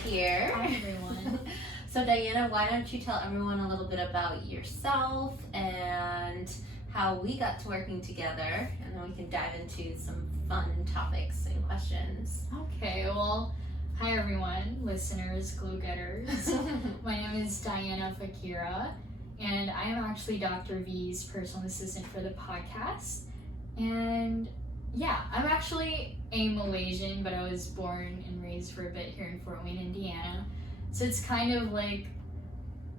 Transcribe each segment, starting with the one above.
here. Hi, everyone. So, Diana, why don't you tell everyone a little bit about yourself and how we got to working together, and then we can dive into some fun topics and questions. Okay, well, hi, everyone, listeners, glue-getters. My name is Diana Faqiera, and I am actually Dr. V's personal assistant for the podcast. And yeah, I'm actually a Malaysian, but I was born and raised for a bit here in Fort Wayne, Indiana. So it's kind of like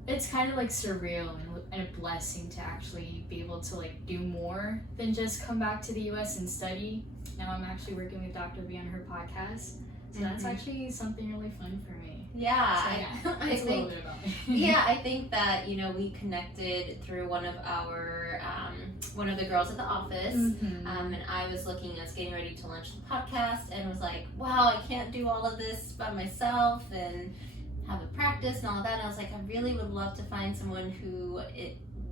surreal and a blessing to actually be able to like do more than just come back to the US and study. Now I'm actually working with Dr. V on her podcast. So that's actually something really fun for me. Yeah, So, I it's a little think. bit about me. Yeah, I think that we connected through one of the girls at the office, Mm-hmm. and I was getting ready to launch the podcast, and was like, wow, I can't do all of this by myself and have a practice and all of that. And I was like, I really would love to find someone who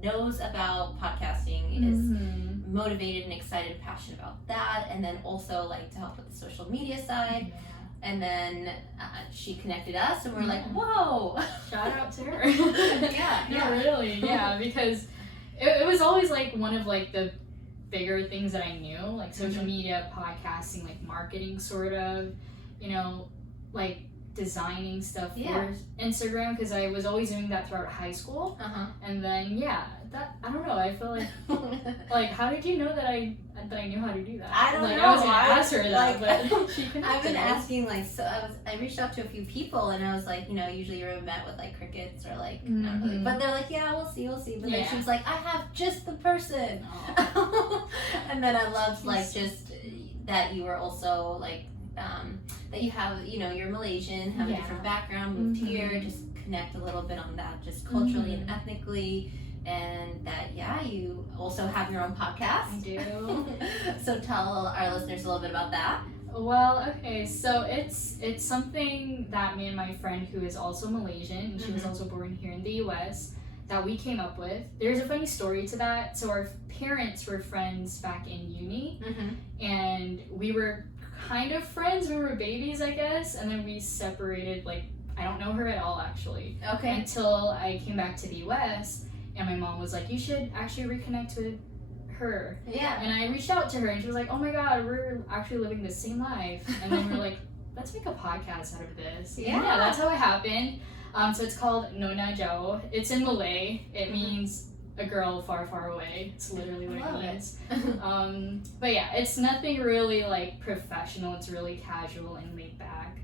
knows about podcasting, is motivated and excited and passionate about that, and then also like to help with the social media side. Yeah. And then she connected us, and we're like, whoa! Shout out to her. Yeah. No, really, yeah, because it was always like one of like the bigger things that I knew, like social media, podcasting, like marketing, sort of, like designing stuff for Instagram, because I was always doing that throughout high school. And then I don't know, I feel like how did you know that I knew how to do that? I don't know. I was gonna ask her that, but she connected. I've been asking, I reached out to a few people, and I was like, usually you're met with like crickets or like, not really, but they're like, yeah, we'll see. But then she was like, I have just the person. And then I loved like just that you were also like, that you have, you're Malaysian, have a different background, moved here, just connect a little bit on that, just culturally and ethnically. And that, you also have your own podcast. I do. So tell our listeners a little bit about that. Well, okay, so it's something that me and my friend, who is also Malaysian, and she was also born here in the US, that we came up with. There's a funny story to that. So our parents were friends back in uni, and we were kind of friends. We were babies, I guess, and then we separated. Like, I don't know her at all, actually. Okay. Until I came back to the US. And my mom was like, you should actually reconnect with her. Yeah. And I reached out to her, and she was like, oh my god, we're actually living the same life. And then we're like, let's make a podcast out of this. Yeah, that's how it happened. So it's called Nona Jauh. It's in Malay. It means a girl far, far away. It's literally what it means. But yeah, it's nothing really like professional. It's really casual and laid back.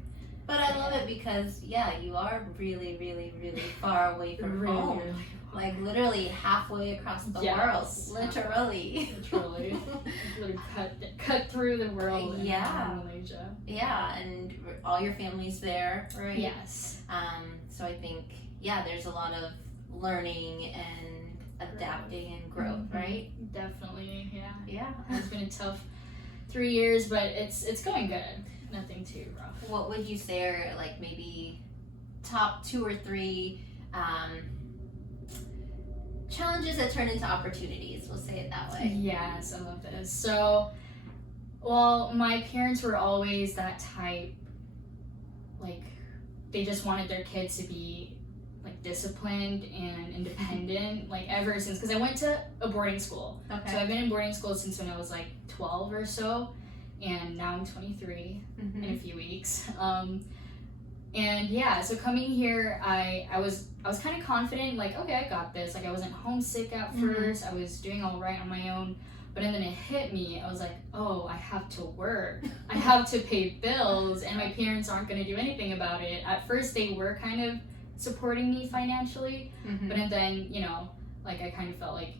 But I love it because, you are really, really, really far away from home. Really. Like literally halfway across the world. Literally. Literally cut through the world in Malaysia. Yeah, and all your family's there, right? Yes. So I think, there's a lot of learning and adapting and growth, right? Definitely, yeah. Yeah. It's been a tough 3 years, but it's going good. Nothing too rough. What would you say are like maybe top 2 or 3 challenges that turn into opportunities? We'll say it that way. Yes, I love this. So, well, my parents were always that type, like, they just wanted their kids to be, like, disciplined and independent, like, ever since, because I went to a boarding school. Okay. So I've been in boarding school since when I was, like, 12 or so, and now I'm 23 in a few weeks. And so coming here, I was kind of confident, like, okay, I got this. Like, I wasn't homesick at first. I was doing all right on my own. But then it hit me. I was like, oh, I have to work. I have to pay bills, and my parents aren't going to do anything about it. At first, they were kind of supporting me financially. But then, like, I kind of felt like,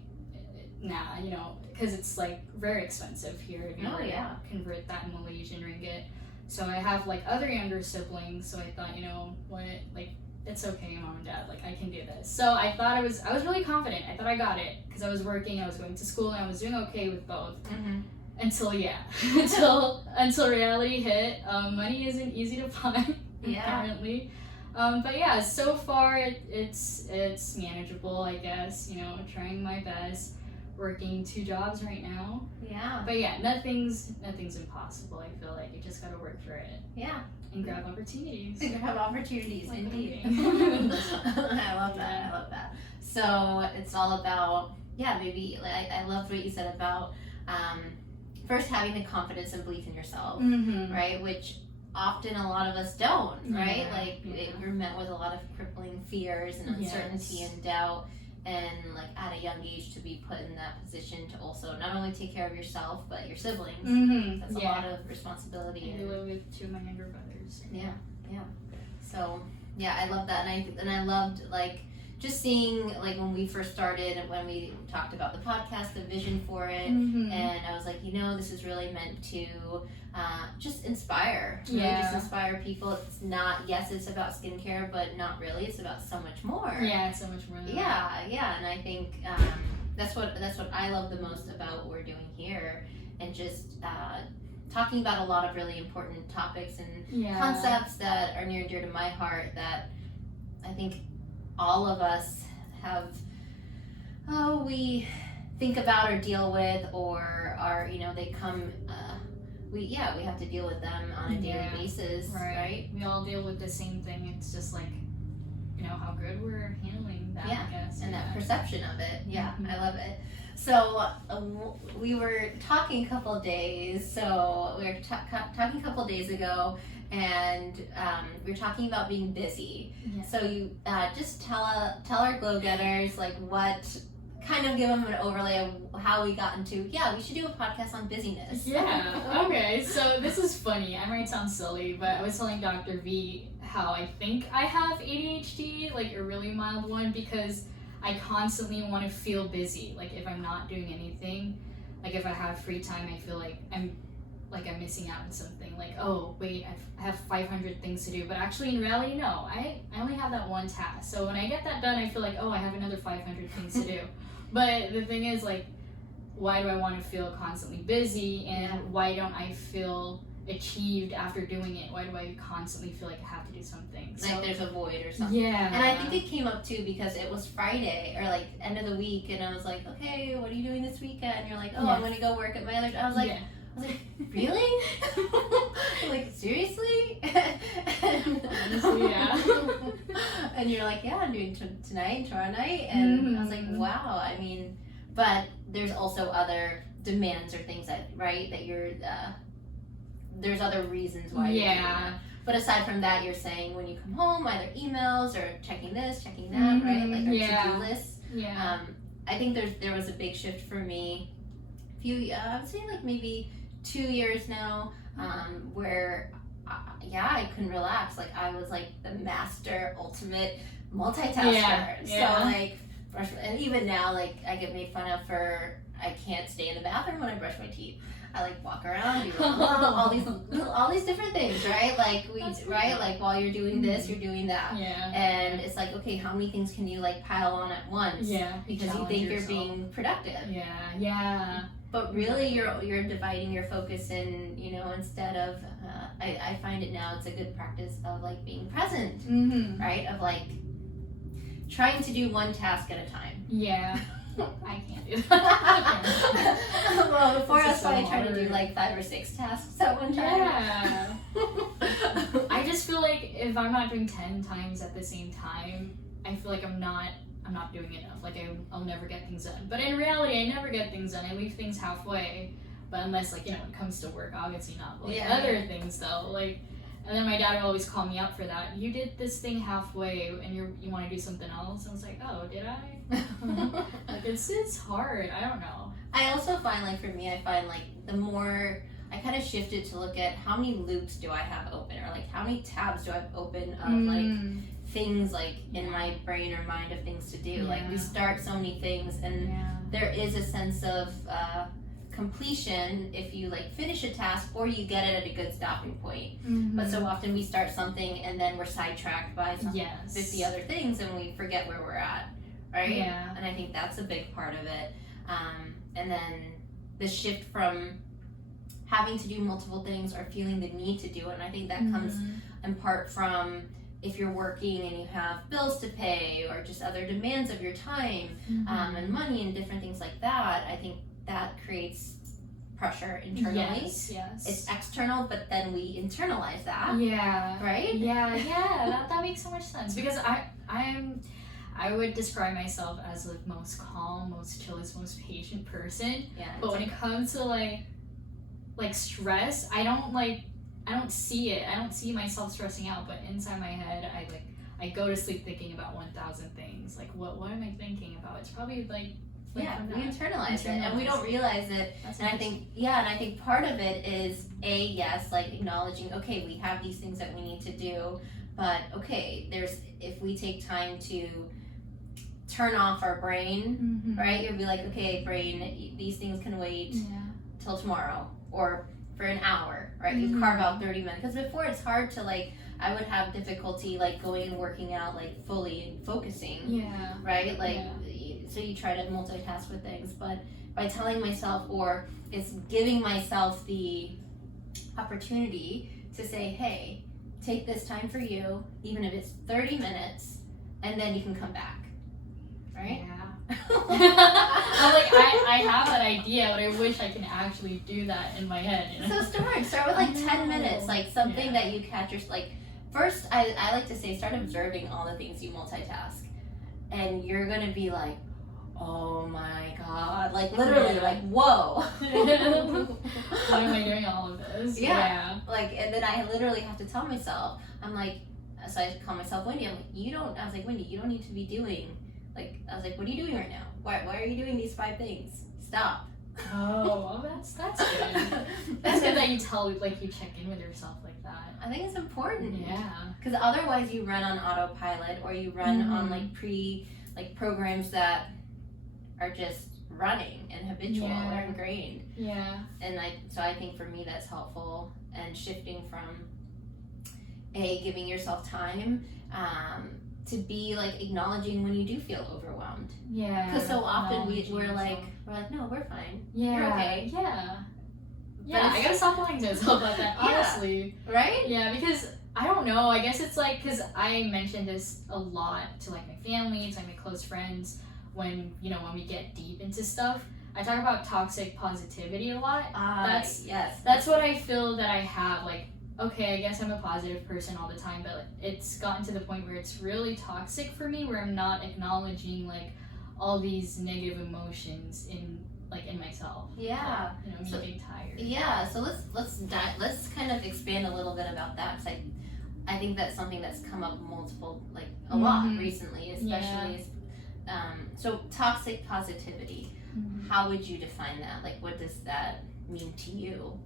nah, because it's, like, very expensive here if you were to convert that in Malaysian ringgit. So I have like other younger siblings, so I thought, like, it's okay, mom and dad, like, I can do this. So I thought I was really confident. I thought I got it because I was working, I was going to school, and I was doing okay with both. Until until reality hit. Money isn't easy to find, apparently. But so far it's manageable, I guess. Trying my best. Working 2 jobs right now. Yeah. But nothing's impossible. I feel like you just gotta work for it. Yeah. And grab opportunities. And grab opportunities, Like indeed. cooking. I love that. I love that. So it's all about, maybe, like, I loved what you said about first having the confidence and belief in yourself, right? Which often a lot of us don't, right? Like you're met with a lot of crippling fears and uncertainty and doubt, and like at a young age to be put in that position to also not only take care of yourself but your siblings. That's a lot of responsibility. I live with 2 of my younger brothers. Yeah. So I love that, and I loved like just seeing like when we first started, when we talked about the podcast, the vision for it, and I was like, this is really meant to just inspire, just inspire people. It's not, it's about skincare, but not really. It's about so much more. Yeah, so much more. And I think that's what I love the most about what we're doing here, and just talking about a lot of really important topics and concepts that are near and dear to my heart, that I think all of us have, we think about or deal with, or are, they come, we have to deal with them on a daily basis, right? We all deal with the same thing. It's just like, how good we're handling that, I guess. And that perception of it. I love it. So we were talking a couple days ago, and we were talking about being busy. So you just tell our glow getters like what, kind of give them an overlay of how we got into, we should do a podcast on busyness. Okay, so this is funny. I might sound silly, but I was telling Dr. V how I think I have ADHD, like a really mild one, because I constantly want to feel busy. Like if I'm not doing anything, like if I have free time, I feel like I'm missing out on something. Like, oh wait, I have 500 things to do, but actually in reality, no, I only have that one task. So when I get that done, I feel like, oh, I have another 500 things to do. But the thing is, like, why do I want to feel constantly busy, and why don't I feel achieved after doing it? Why do I constantly feel like I have to do something? Like there's a void or something. And I think it came up too because it was Friday or like end of the week, and I was like, okay, what are you doing this weekend? And you're like, oh, I'm gonna go work at my other. I was like, really? I'm like, seriously? Honestly, And you're like, I'm doing tonight, tomorrow night, and I was like, wow. I mean, but there's also other demands or things that you're. There's other reasons why you're doing that. But aside from that, you're saying when you come home, either emails or checking this, checking that, right? Like our to-do lists. I think there was a big shift for me. I would say like maybe 2 years now, where I couldn't relax. Like I was like the master, ultimate multitasker. So like, and even now, like I get made fun of for I can't stay in the bathroom when I brush my teeth. I like walk around, do all these different things, right? Like like while you're doing this, you're doing that. And it's like, okay, how many things can you like pile on at once? Because you think you're being productive. But really, you're dividing your focus in, instead of, I find it now, it's a good practice of like being present, right? Of like trying to do one task at a time. I can't do that. Well, before us, so I tried to do like 5 or 6 tasks at one time. I just feel like if I'm not doing 10 times at the same time, I feel like I'm not doing enough. Like I'll never get things done. But in reality, I never get things done. I leave things halfway. But unless like, when it comes to work, obviously not. But like other things though, like, and then my dad would always call me up for that. You did this thing halfway and you want to do something else? I was like, oh, did I? Like it's hard. I don't know. I also find like for me, like the more I kind of shifted to look at how many loops do I have open, or like how many tabs do I have open of like things like in my brain or mind of things to do. Like we start so many things, and there is a sense of completion if you like finish a task or you get it at a good stopping point. But so often we start something and then we're sidetracked by 50 other things and we forget where we're at, right? And I think that's a big part of it. And then the shift from having to do multiple things or feeling the need to do it, and I think that comes in part from if you're working and you have bills to pay or just other demands of your time and money and different things like that. I think that creates pressure internally. Yes. It's external, but then we internalize that. Yeah. Right? Yeah. That makes so much sense, because I would describe myself as the most calm, most chillest, most patient person. Yeah. But when it comes to like stress, I don't see it. I don't see myself stressing out, but inside my head, I go to sleep thinking about 1,000 things. Like, what am I thinking about? It's probably like we internalize it and we don't realize it. And I think part of it is like acknowledging, okay, we have these things that we need to do, but okay, if we take time to turn off our brain, right? You'll be like, okay, brain, these things can wait till tomorrow or for an hour, right? You carve out 30 minutes. Because before, it's hard to I would have difficulty going and working out fully and focusing. Yeah. Right? So you try to multitask with things, but by telling myself, or it's giving myself the opportunity to say, hey, take this time for you, even if it's 30 minutes, and then you can come back. Right? Yeah. I have that idea, but I wish I can actually do that in my head. You know? So start with 10 minutes, something that you catch your first. I like to say, start observing all the things you multitask, and you're gonna be like, oh my god, literally, whoa. Why am I doing all of this? Yeah. And then I literally have to tell myself, so I call myself Wendy. I'm like, Wendy, you don't need to be doing. I was like, what are you doing right now? Why are you doing these 5 things? Stop. Oh, well, that's good. That's good that you you check in with yourself like that. I think it's important. Yeah. Because otherwise you run on autopilot, or you run on programs that are just running and habitual or ingrained. Yeah. And so I think for me that's helpful, and shifting from giving yourself time, to be acknowledging when you do feel overwhelmed. Yeah. Because so often we're like, no, we're fine. Yeah. You're okay. Yeah. Yeah, I gotta stop lying to myself like that, honestly. Right? Yeah, because I don't know, I guess it's because I mentioned this a lot to my family, to my close friends, when we get deep into stuff. I talk about toxic positivity a lot. That's what I feel that I have, okay, I guess I'm a positive person all the time, but it's gotten to the point where it's really toxic for me, where I'm not acknowledging all these negative emotions in myself. Yeah. Me being tired. Yeah. So let's kind of expand a little bit about that, because I think that's something that's come up a lot recently, especially. So toxic positivity. How would you define that? What does that mean to you?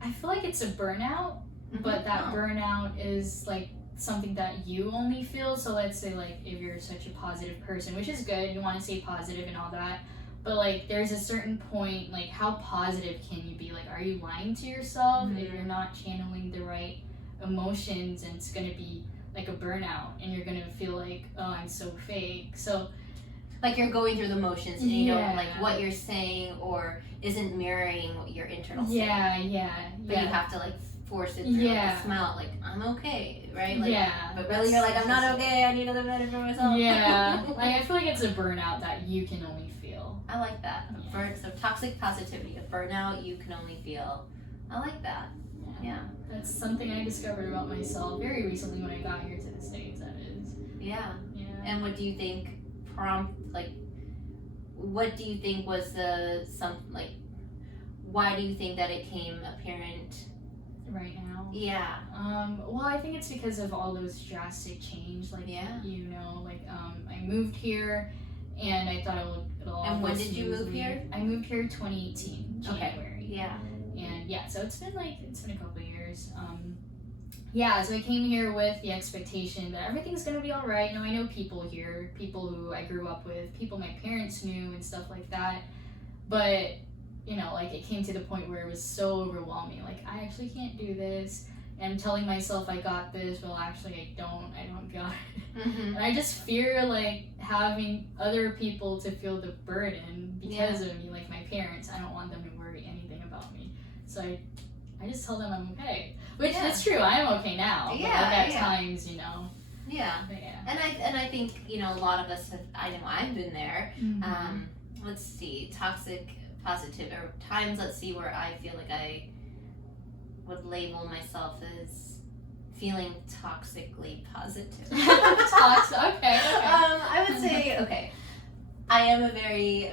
I feel like it's a burnout. But that burnout is something that you only feel. So let's say if you're such a positive person, which is good, you want to stay positive and all that, but there's a certain point, how positive can you be? Are you lying to yourself if you're not channeling the right emotions? And it's gonna be a burnout, and you're gonna feel oh, I'm so fake. So you're going through the motions, and you don't what you're saying or isn't mirroring your internal state. But you have to force it through smell I'm okay, right? But really you're I'm not okay, I need another minute for myself. I feel it's a burnout that you can only feel. I like that. So toxic positivity, a burnout you can only feel. I like that. Yeah. That's something I discovered about myself very recently when I got here to the States, that is. Yeah. And what do you think what do you think was why do you think that it came apparent right now? Yeah. Well, I think it's because of all those drastic change. I moved here, and I thought it'll. And when did you move here? I moved here 2018, January. Okay. Yeah. And so it's been a couple of years. So I came here with the expectation that everything's gonna be all right. I know people here, people who I grew up with, people my parents knew, and stuff like that. But it came to the point where it was so overwhelming. I actually can't do this. And I'm telling myself I got this, well, actually I don't got it. And I just fear, having other people to feel the burden because of me, my parents. I don't want them to worry anything about me. So I just tell them I'm okay. Which is true, I am okay now. But at times, Yeah. And I think, a lot of us have, I know I've been there. Let's see, toxic positive, or times, let's see, where I feel like I would label myself as feeling toxically positive. Toxic. Okay. I would say, okay, I am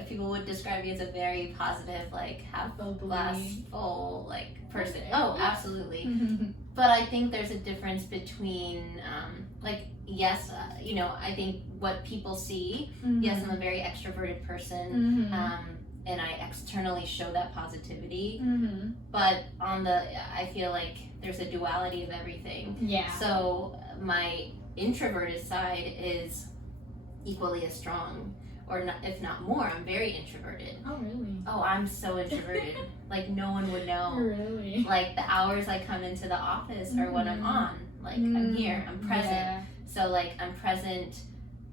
people would describe me as a very positive, like, half glass full, like, person. Okay. Oh, absolutely. But I think there's a difference between, like, yes, I think what people see, yes, I'm a very extroverted person, and I externally show that positivity, but I feel like there's a duality of everything. Yeah. So my introverted side is equally as strong, or not, if not more. I'm very introverted. Oh, really? Oh, I'm so introverted. Like, no one would know. Really? Like, the hours I come into the office are when I'm on. Like, I'm here, I'm present. Yeah. So, like, I'm present.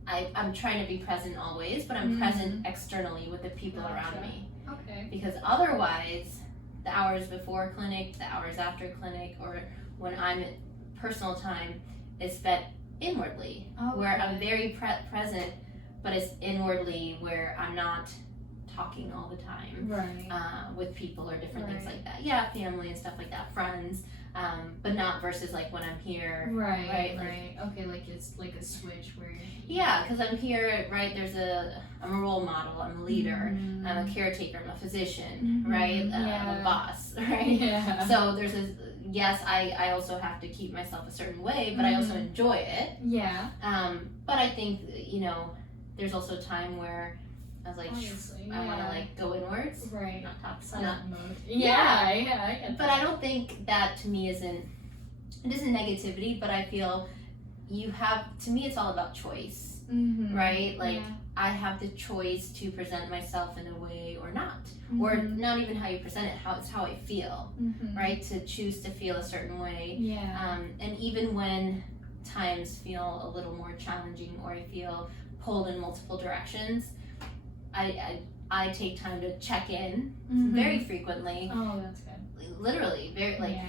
I'm trying to be present always, but I'm present externally with the people around me. Okay. Because otherwise, the hours before clinic, the hours after clinic, or when I'm personal time is spent inwardly, where I'm very present, but it's inwardly where I'm not talking all the time, right? With people or different things like that. Yeah, family and stuff like that, friends, but not versus like when I'm here. Right. Okay, like it's like a switch where. Yeah, because I'm here, right? I'm a role model. I'm a leader. I'm a caretaker. I'm a physician, right? I'm a boss, right? Yeah. So there's yes, I also have to keep myself a certain way, but I also enjoy it. Yeah. But I think, there's also a time where I was like, I want to like go inwards. Right. Not top Silent mode. Yeah, I get but I don't think that to me isn't negativity, but I feel to me it's all about choice, right? Like, I have the choice to present myself in a way or not, or not even how you present it, it's how I feel, right? To choose to feel a certain way. Yeah. And even when times feel a little more challenging, or I feel pulled in multiple directions, I take time to check in very frequently. Oh, that's good. Literally, very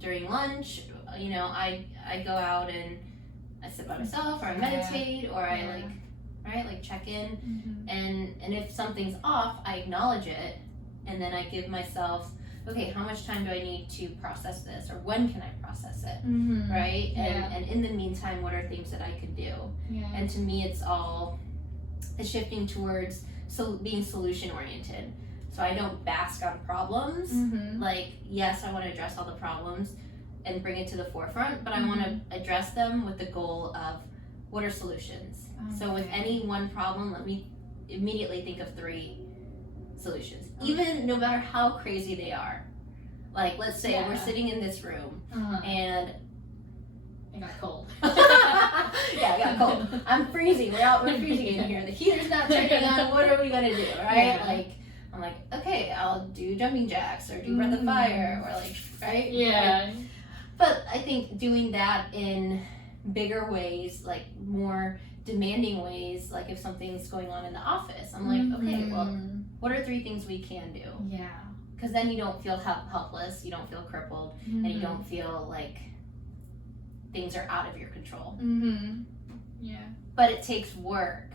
during lunch, I go out and I sit by myself, or I meditate, or I check in, and if something's off, I acknowledge it, and then I give myself, okay, how much time do I need to process this, or when can I process it, right? And in the meantime, what are things that I can do? And to me, it's shifting towards being solution oriented. So I don't bask on problems. Like, yes, I want to address all the problems and bring it to the forefront, but I want to address them with the goal of what are solutions. So with any one problem, let me immediately think of 3 solutions, even no matter how crazy they are. Like, let's say we're sitting in this room and it got cold. Yeah, it got cold. I'm freezing. We're freezing in here. The heater's not turning on. What are we gonna do, right? Like, I'm like, okay, I'll do jumping jacks or do breath of fire, or like, right? Yeah. Like, but I think doing that in bigger ways, like more demanding ways, like if something's going on in the office, I'm like, okay, well, what are 3 things we can do? Yeah. Because then you don't feel helpless, you don't feel crippled, and you don't feel like things are out of your control. Yeah. But it takes work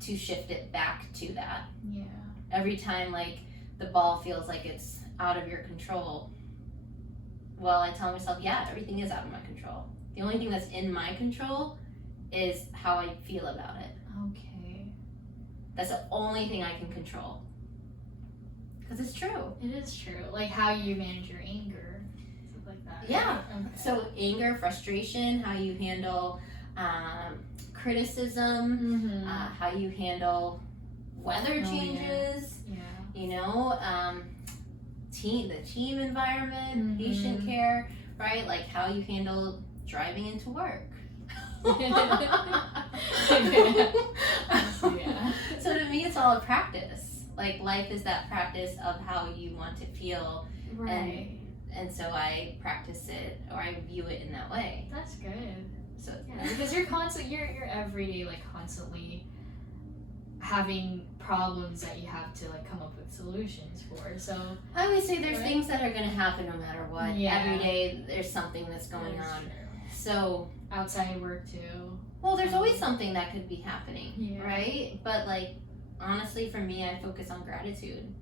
to shift it back to that. Yeah. Every time, like, the ball feels like it's out of your control, well, I tell myself, yeah, everything is out of my control. The only thing that's in my control is how I feel about it. Okay. That's the only thing I can control. Because it's true. It is true. Like how you manage your anger, stuff like that. Yeah. Okay. So anger, frustration, how you handle criticism, how you handle weather changes, the team environment, patient care, right? Like how you handle driving into work. So to me, it's all a practice. Like, life is that practice of how you want to feel, right? And so I practice it, or I view it in that way. That's good. So because you're every day like constantly having problems that you have to like come up with solutions for. So I always say there's things that are going to happen no matter what. Every day there's something that's going on. True. So outside work too. Well, there's always something that could be happening, right? But like, honestly, for me, I focus on gratitude.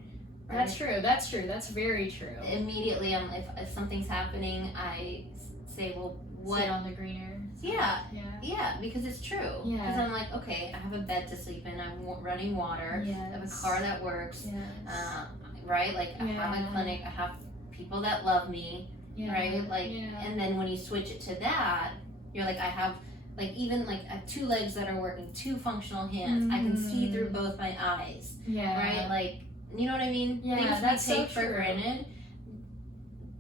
Right? That's true. That's very true. Immediately, if something's happening, I say, well, what? Sit on the greener. Yeah, because it's true. Yeah. Because I'm like, okay, I have a bed to sleep in. I'm running water. Yes. I have a car that works. Yes. Right? Like, I have a clinic. I have people that love me. Yeah. Right? Like, and then when you switch it to that, you're like, I have, like, even, like, I have 2 legs that are working, 2 functional hands. I can see through both my eyes. Yeah. Right? Like, you know what I mean? Yeah, Things we take for granted.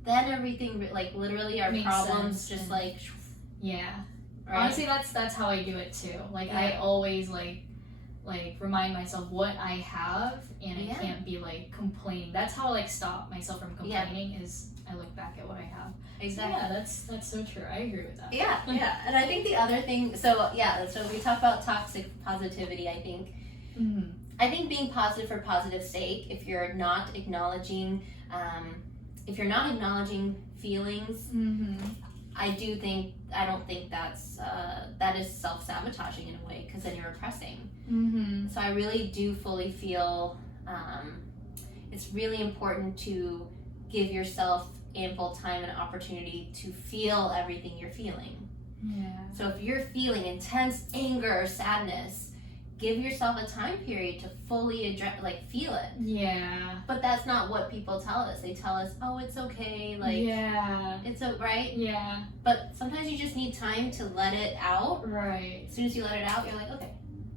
Then everything, like, literally our makes problems sense. just, like, yeah. right? Honestly, that's how I do it too. Like, I always, like remind myself what I have, and I can't be, like, complaining. That's how I, like, stop myself from complaining is I look back at what I have. Exactly. So, yeah, that's so true. I agree with that. Yeah. And I think the other thing, so we talk about toxic positivity, I think. Mm-hmm. I think being positive for positive sake, if you're not acknowledging feelings, I don't think that is self-sabotaging in a way, because then you're repressing. Mm-hmm. So I really do fully feel it's really important to give yourself ample time and opportunity to feel everything you're feeling. Yeah. So if you're feeling intense anger or sadness, give yourself a time period to fully address, like, feel it. Yeah. But that's not what people tell us. They tell us, oh, it's okay, like, it's right? Yeah. But sometimes you just need time to let it out. Right. As soon as you let it out, you're like, okay.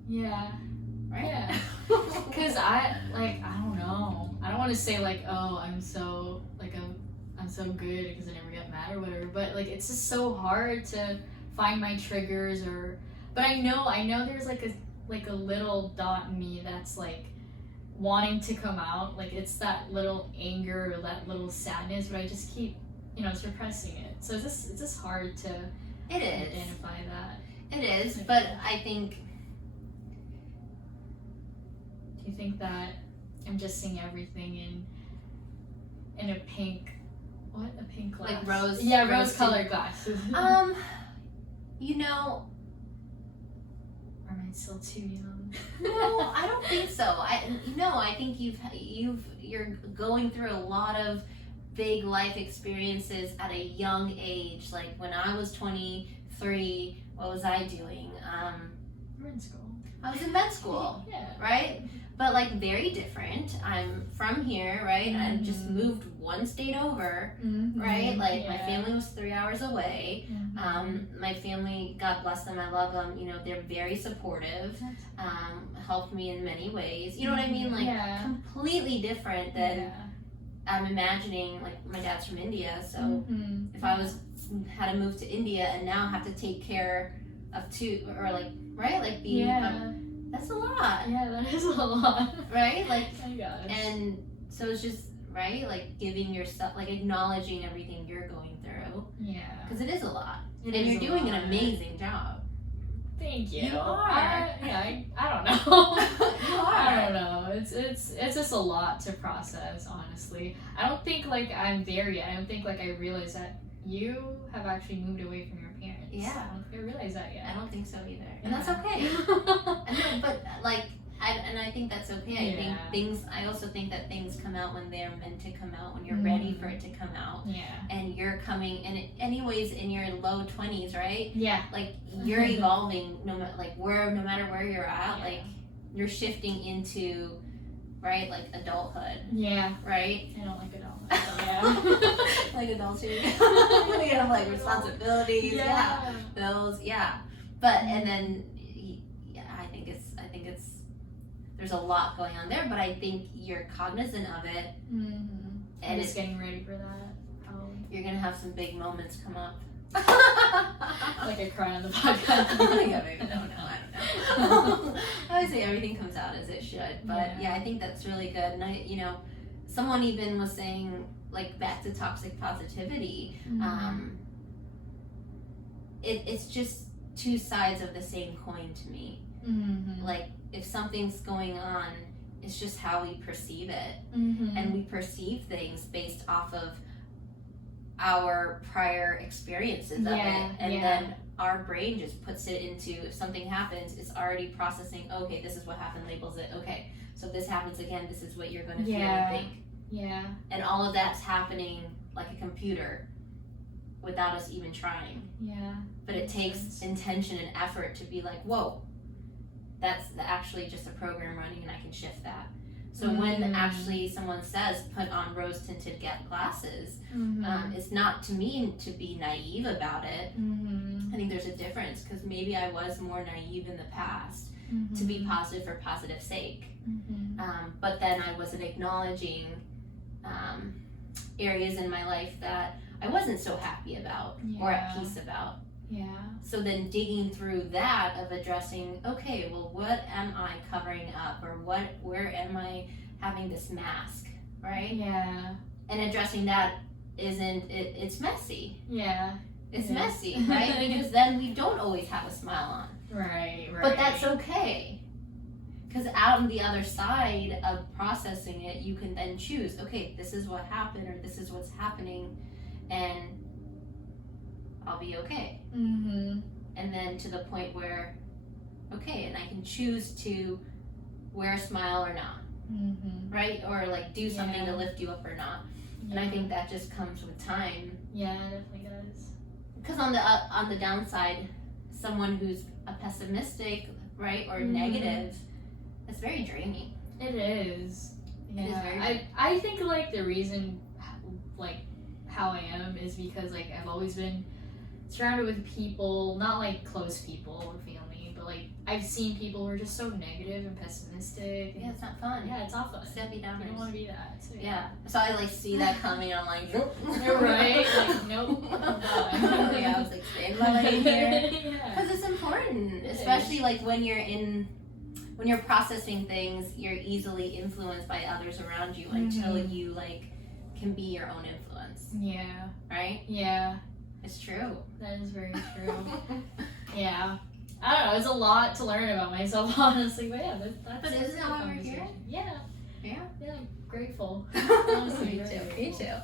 Yeah. Right? Yeah. Because I don't know. I don't want to say, like, oh, I'm so good because I never get mad or whatever. But, like, it's just so hard to find my triggers but I know there's, like a little dot in me that's, like, wanting to come out. Like, it's that little anger or that little sadness, but I just keep, suppressing it. So it's just hard to identify that. It is, but I think... Do you think that I'm just seeing everything in a pink... What? A pink glass? Like rose... Yeah, rose-colored glasses. Or am I still too young? No, I don't think so. I think you're going through a lot of big life experiences at a young age. Like, when I was 23, what was I doing? You were in school. I was in med school. Yeah. Right? But, like, very different. I'm from here, right? I just moved one state over, right? Like, my family was 3 hours away. My family, God bless them, I love them. They're very supportive. Helped me in many ways. You know what I mean? Like, completely different than I'm imagining. Like, my dad's from India, so if I had to move to India and now have to take care of 2, or, like, right? Like, being that's a lot. Yeah, that is a lot. Right? Like, oh my gosh. And so it's just, right? Like, giving yourself, like, acknowledging everything you're going through. Yeah. Because it is a lot. And you're doing an amazing job. Thank you. You are. I don't know. You are. I don't know. It's just a lot to process, honestly. I don't think, like, I'm there yet. I don't think, like, I realize that you have actually moved away from your parents. Yeah. I don't think I realize that yet. I don't think so either. And that's okay. But, like, I think that's okay. I also think that things come out when they're meant to come out, when you're ready for it to come out. Yeah. And you're coming, and anyways, in your low 20s, right? Yeah. Like, you're evolving, no matter where you're at, like, you're shifting into, right, like, adulthood. Yeah. Right? I don't like adulthood. Yeah. Like adulthood. You have, like, responsibilities. Yeah. Bills. Yeah. But, and then, I think it's there's a lot going on there, but I think you're cognizant of it. And I'm just getting ready for that. Probably. You're going to have some big moments come up. Like I cry on the podcast. Yeah, maybe. No, I don't know. I would say everything comes out as it should, but yeah, I think that's really good. And someone even was saying, like, back to toxic positivity, it's just 2 sides of the same coin to me. Like, if something's going on, it's just how we perceive it. And we perceive things based off of our prior experiences of it, and then our brain just puts it into, if something happens, it's already processing, okay, this is what happened, labels it, okay, so if this happens again, this is what you're going to feel and think. Yeah. And all of that's happening like a computer without us even trying. Yeah. But it takes intention and effort to be like, whoa, that's actually just a program running and I can shift that. So when actually someone says put on rose-tinted glasses, it's not to mean to be naive about it. I think there's a difference, because maybe I was more naive in the past to be positive for positive sake. But then I wasn't acknowledging areas in my life that I wasn't so happy about or at peace about. Yeah. So then digging through that of addressing, okay, well, what am I covering up, or where am I having this mask, right? Yeah. And addressing that it's messy. Yeah. It's messy, right? Because then we don't always have a smile on. Right. But that's okay. Because out on the other side of processing it, you can then choose, okay, this is what happened, or this is what's happening, and I'll be okay. And then to the point where, okay, and I can choose to wear a smile or not, right? Or like do something to lift you up or not. And I think that just comes with time. Yeah, it definitely does. Because on the downside, someone who's a pessimistic, right, or negative, it's very draining. It is. Yeah. It is very draining. I think like the reason like how I am is because like I've always been surrounded with people, not like close people or family, but like I've seen people who are just so negative and pessimistic. Yeah, it's not fun. Yeah, it's not fun. Steppy You downers. don't want to be that. So, Yeah. So I like see that coming and I'm like, nope. You're right. Like, nope. Yeah, I was like, stay in my lane here. Yeah. Because it's important, especially like when you're processing things, you're easily influenced by others around you until you like can be your own influence. Yeah. Right? Yeah. It's true. That is very true. Yeah. I don't know. It's a lot to learn about myself, honestly. But yeah, that's. But isn't that why we're here? Yeah. Yeah. Yeah. I'm grateful. Me too.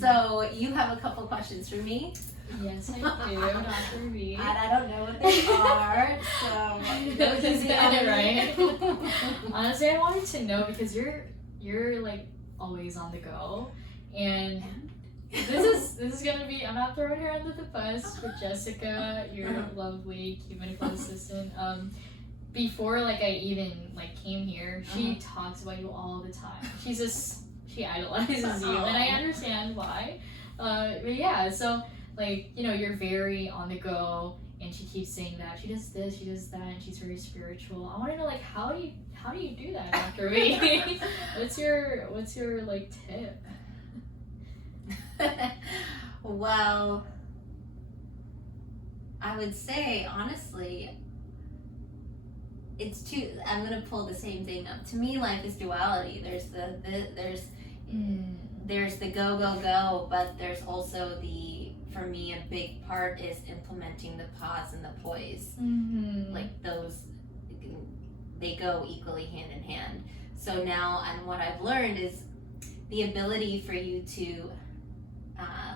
So you have a couple questions for me. Yes, I do, Dr.V. And I don't know what they are, so go easy on it, right? Honestly, I wanted to know because you're like always on the go, and this is gonna be, I'm not throwing her under the bus, but Jessica, your lovely clinical assistant, before like I even like came here, she talks about you all the time. She idolizes you, and I understand why. But yeah, so like, you know, you're very on the go, and she keeps saying that she does this, she does that, and she's very spiritual. I want to know, like, how do you do that, Dr. V? what's your like tip? Well, I would say honestly, I'm gonna pull the same thing up. To me, life is duality. There's the go, but there's also for me, a big part is implementing the pause and the poise. Like those, they go equally hand in hand. So now, and what I've learned is the ability for you to,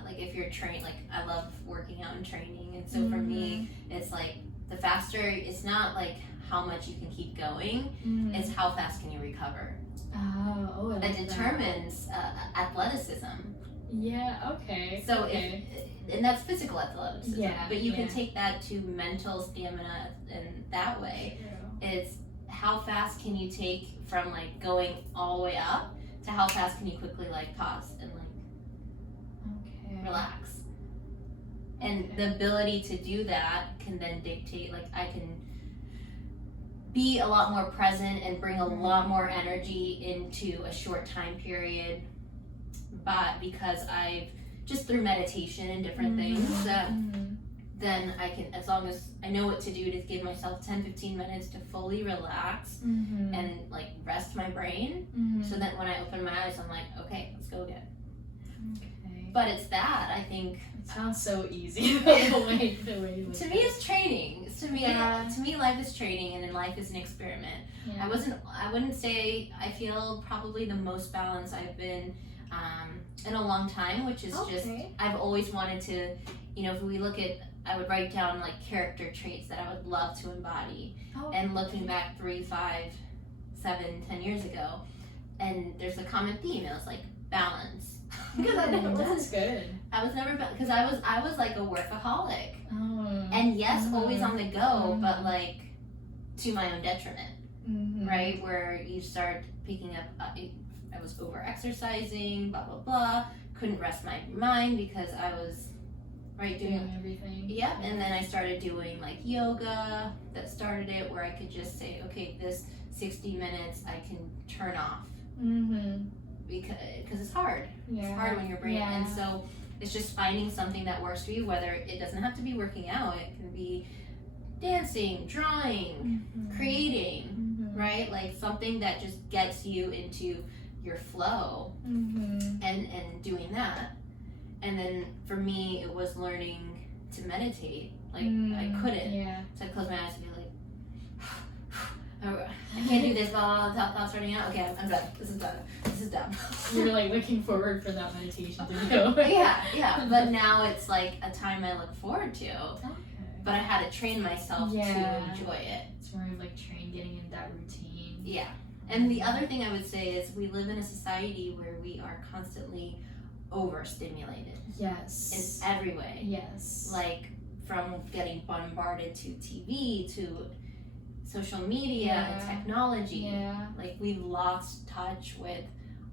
like if you're trained, like I love working out and training. And so for me, it's like the faster, it's not like how much you can keep going, it's how fast can you recover. Oh, That determines athleticism. Yeah, okay. So and that's physical athleticism. Yeah, but you can take that to mental stamina, and that way it's how fast can you take from like going all the way up to how fast can you quickly like pause and like relax. And the ability to do that can then dictate, like I can be a lot more present and bring a lot more energy into a short time period, but because I've just through meditation and different things that then I can, as long as I know what to do, to give myself 10-15 minutes to fully relax and like rest my brain, so that when I open my eyes I'm like, okay, let's go again. But it's that, I think. It sounds so easy. the way to me, it's training. To me, life is training, and then life is an experiment. Yeah. I wouldn't say I feel probably the most balanced I've been in a long time, which is just, I've always wanted to, you know, if we look at I would write down like character traits that I would love to embody. And looking back 3, 5, 7, 10 years ago, and there's a common theme. It was like balance. Because That's good. I was never, because I was like a workaholic. And yes, always on the go, but like to my own detriment, right? Where you start picking up, I was over exercising, blah, blah, blah. Couldn't rest my mind because I was, right, doing everything. Yep, and then I started doing like yoga. That started it, where I could just say, okay, this 60 minutes I can turn off. Because it's hard. It's hard when you're brain. And so it's just finding something that works for you, whether it doesn't have to be working out. It can be dancing, drawing, creating, right? Like something that just gets you into your flow and doing that. And then for me, it was learning to meditate. Like I couldn't. So I close my eyes and be like, I can't do this, blah, blah, thoughts running out. Okay, I'm done. This is done. This is done. You're like looking forward for that meditation to go. Yeah. But now it's like a time I look forward to. Okay. But I had to train myself to enjoy it. It's more of like getting in that routine. Yeah. And the other thing I would say is we live in a society where we are constantly overstimulated. Yes. In every way. Yes. Like from getting bombarded to TV to social media and technology. Like we've lost touch with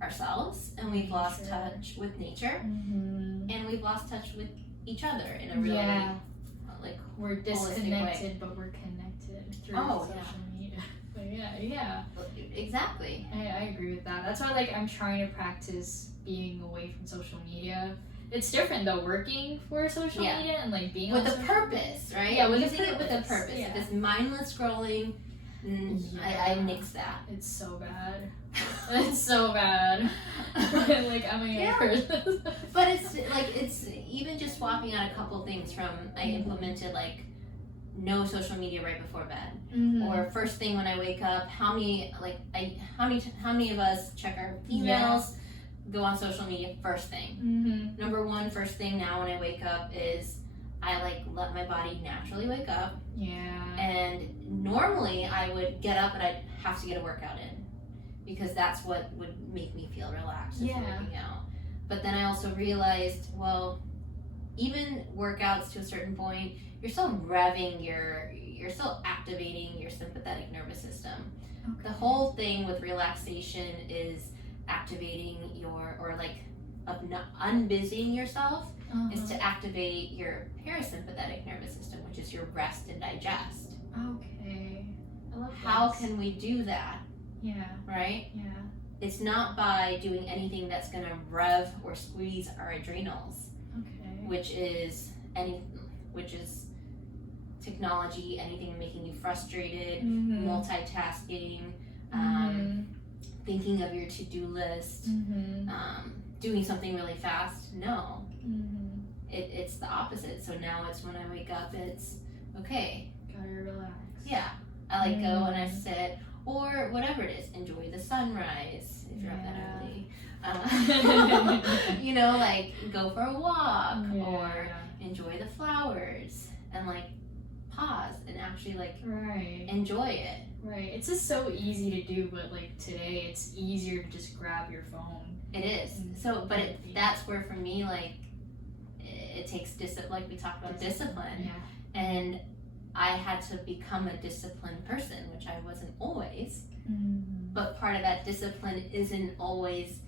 ourselves, and we've lost touch with nature, and we've lost touch with each other in a really like we're disconnected but we're connected through social media. Exactly. I agree with that. That's why like I'm trying to practice being away from social media. It's different though, working for social media and like being with a purpose, right? Yeah, using it with a purpose. If it's mindless scrolling, I nix that. It's so bad. It's so bad. Like I'm a young person. But it's even just swapping out a couple things from I implemented like no social media right before bed, or first thing when I wake up. How many of us check our emails? Go on social media first thing. Number one, first thing now when I wake up is I like let my body naturally wake up. And normally I would get up and I'd have to get a workout in because that's what would make me feel relaxed is working out. But then I also realized, well, even workouts to a certain point, you're still revving you're still activating your sympathetic nervous system. The whole thing with relaxation is activating unbusying yourself is to activate your parasympathetic nervous system, which is your rest and digest. Okay. I love How can we do that? Right? It's not by doing anything that's going to rev or squeeze our adrenals, which is technology, anything making you frustrated, multitasking, thinking of your to-do list, doing something really fast. No. It's the opposite. So now it's when I wake up, it's okay. Gotta relax. Yeah. I like go and I sit, or whatever it is, enjoy the sunrise if you're up that early. Like go for a walk or enjoy the flowers and like pause and actually like enjoy it. Right. It's just so easy to do, but like today it's easier to just grab your phone. It is. So, but that's where for me, like, it takes discipline, like we talked about discipline. And I had to become a disciplined person, which I wasn't always. But part of that discipline isn't always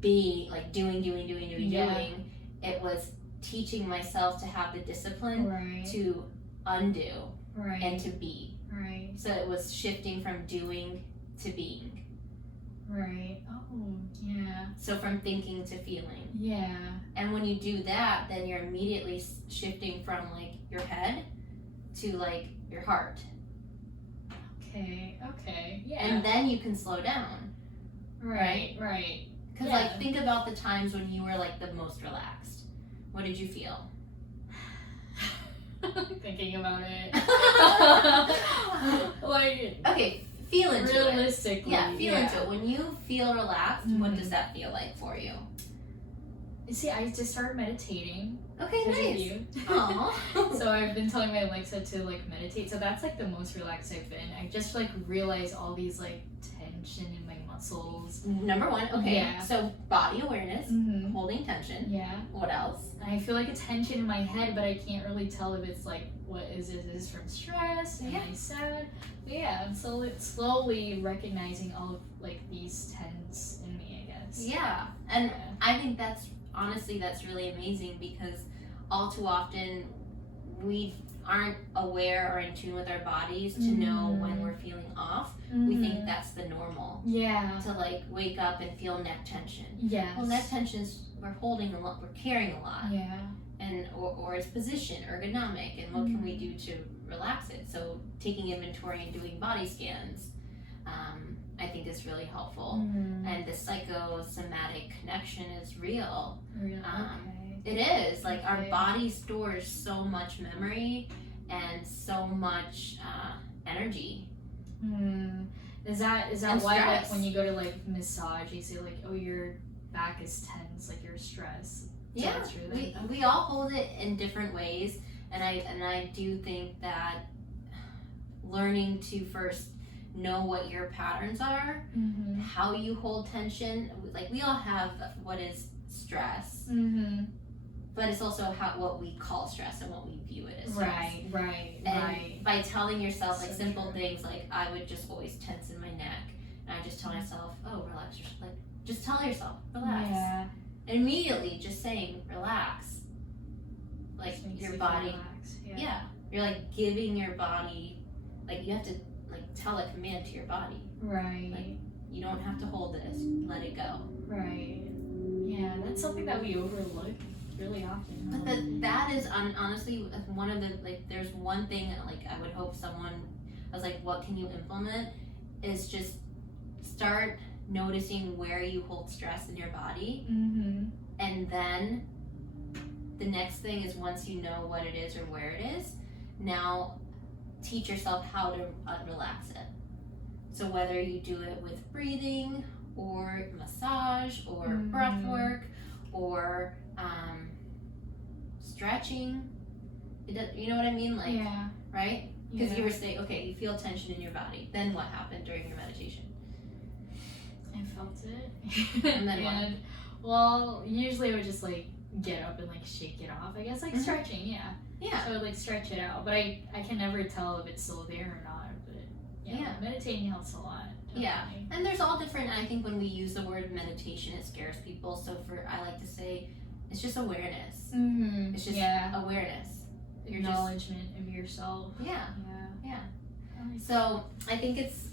being like doing. It was teaching myself to have the discipline to undo and to be. So it was shifting from doing to being. Oh, yeah. So from thinking to feeling. Yeah. And when you do that, then you're immediately shifting from like your head to like your heart. Okay. Yeah. And then you can slow down. Right. Because like think about the times when you were like the most relaxed. What did you feel? Thinking about it. Like okay, feel into realistically. Feel into it. When you feel relaxed, what does that feel like for you? You see, I just started meditating. Okay, nice. Aww. So I've been telling my Alexa to like meditate. So that's like the most relaxed I've been. I just like realized all these like tension in my muscles. Number one, okay. Yeah. So body awareness, holding tension. Yeah. What else? I feel like a tension in my head, but I can't really tell if it's like, what is it? Is this from stress? Am I sad? But yeah, I'm slowly recognizing all of like these tense in me, I guess. Yeah. And I think that's really amazing, because all too often we aren't aware or in tune with our bodies to know when we're feeling off. We think that's the normal. Yeah. To like wake up and feel neck tension. Yes. Well, neck tension's, we're holding a lot, we're carrying a lot. Yeah. And or it's position, ergonomic, and what can we do to relax it? So taking inventory and doing body scans, I think is really helpful. And the psychosomatic connection is real. Really? It is. Like our body stores so much memory and so much energy. Is that And why like, stress. when you go to like massage, you say like, oh, your back is tense, like you're stressed? So Yeah, that's really we all hold it in different ways, and I do think that learning to first know what your patterns are, how you hold tension. Like we all have what is stress, but it's also what we call stress and what we view it as stress. And by telling yourself like simple things, like I would just always tense in my neck, and I just tell myself, oh, relax. Like just tell yourself, relax. Yeah. And immediately just saying relax, like your body, you're like giving your body, like you have to like tell a command to your body, like you don't have to hold this, let it go. Yeah, that's something that we overlook really often. But that is honestly one of the, like there's one thing that, like I would hope someone, I was like, what can you implement, is just start noticing where you hold stress in your body, and then the next thing is, once you know what it is or where it is, now teach yourself how to relax it. So whether you do it with breathing or massage or breath work or stretching, you know what I mean, like right? Because you were saying, okay, you feel tension in your body, then what happened during your meditation? I felt it. And then what? Well, usually I would just like get up and like shake it off, I guess, like stretching. So I would like stretch it out, but I can never tell if it's still there or not. But meditating helps a lot. Definitely. And there's all different, I think when we use the word meditation, it scares people. So I like to say, it's just awareness. It's just awareness. Acknowledgement of yourself. Yeah. So I think it's,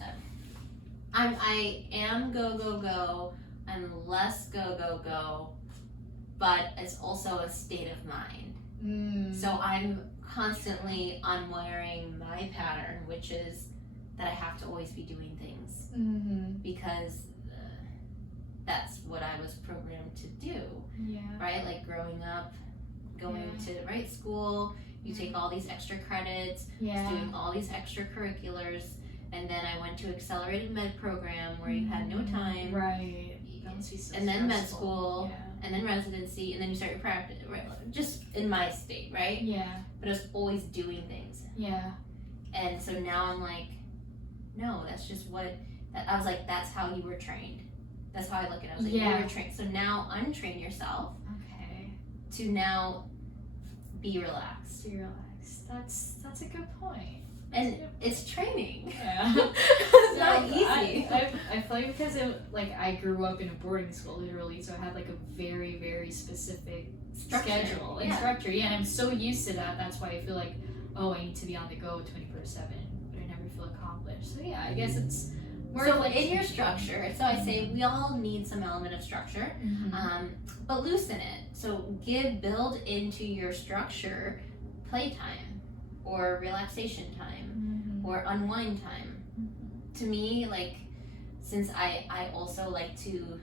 I am go. I'm less go, but it's also a state of mind. So I'm constantly unwiring my pattern, which is that I have to always be doing things, because that's what I was programmed to do. Right? Like growing up, going to school, you take all these extra credits, doing all these extracurriculars, and then I went to accelerated med program where you had no time. And then med school, and then residency, and then you start your practice, just in my state, right? But I was always doing things. And so now I'm like, no, that's just I was like, that's how you were trained. That's how I look at it. I was like, you were trained. So now untrain yourself to now be relaxed. That's a good point. And it's training. It's not easy. I feel like because I grew up in a boarding school, literally, so I had like a very, very specific schedule and structure. And I'm so used to that. That's why I feel like, oh, I need to be on the go 24/7, but I never feel accomplished. So I guess it's more so like in your structure. So I say we all need some element of structure, but loosen it. So build into your structure playtime, or relaxation time, or unwind time. To me, like, since I also like to,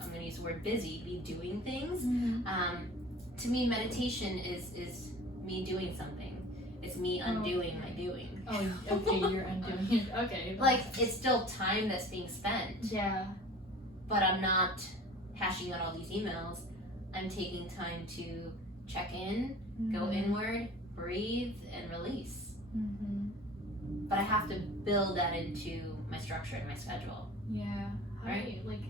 I'm going to use the word busy, be doing things, to me meditation is me doing something. It's me undoing my doing. Oh, okay, you're undoing it. Okay. Like, it's still time that's being spent. But I'm not hashing out all these emails. I'm taking time to check in, go inward, breathe, and release. But I have to build that into my structure and my schedule. Yeah. Right? Do you, like,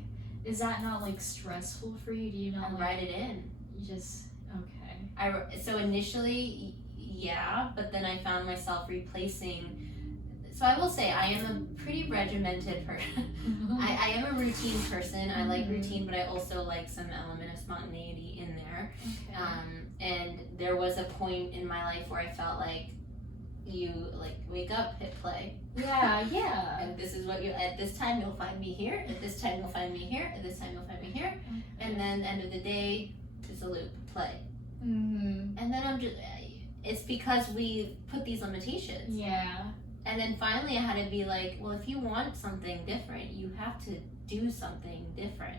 is that not like stressful for you? Do you not write it in? You just okay. So initially, yeah, but then I found myself replacing. So I will say I am a pretty regimented person. I am a routine person. I like routine, but I also like some element of spontaneity in there. Okay. And there was a point in my life where I felt like you like wake up, hit play. Yeah. And this is what you at this time you'll find me here. At this time you'll find me here. At this time you'll find me here. Okay. And then end of the day, it's a loop, play. Mm-hmm. And then I'm just. It's because we put these limitations. Yeah. And then finally I had to be like, well, if you want something different, you have to do something different